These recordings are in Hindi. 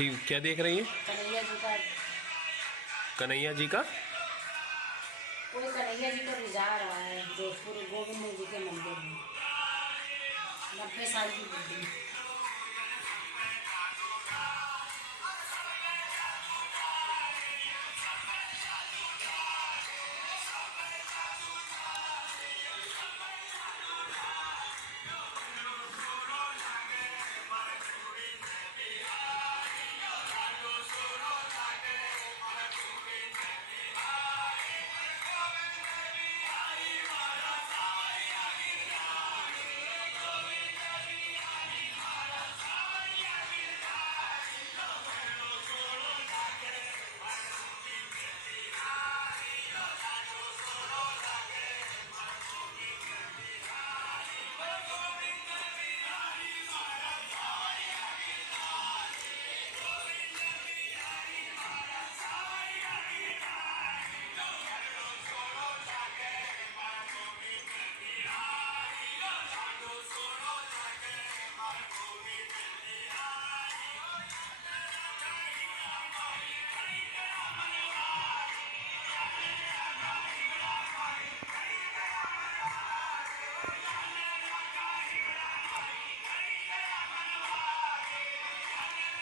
क्या देख रही है? कन्हैया जी का। कन्हैया जी का। कोई कन्हैया जी को रिझा रहा है जोधपुर गोविंद जी के मंदिर में। 90 साल की बुढ़ी।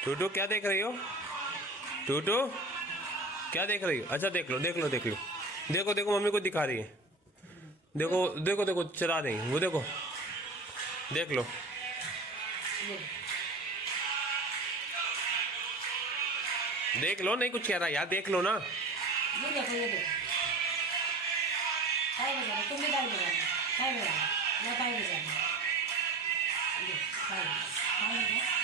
टूटू क्या देख रही हो? टूटू क्या देख रही हो? अच्छा देख लो देख लो देख लो। देखो देखो मम्मी को दिखा रही है। देखो देखो देखो चला रही है वो, देखो देख लो। देख लो, नहीं कुछ कह रहा यार, देख लो ना। ये देखो ये देखो। काय बजाना तुम भी काय बजाना। काय बजाना मैं काय बजाना। ये काय बजाना।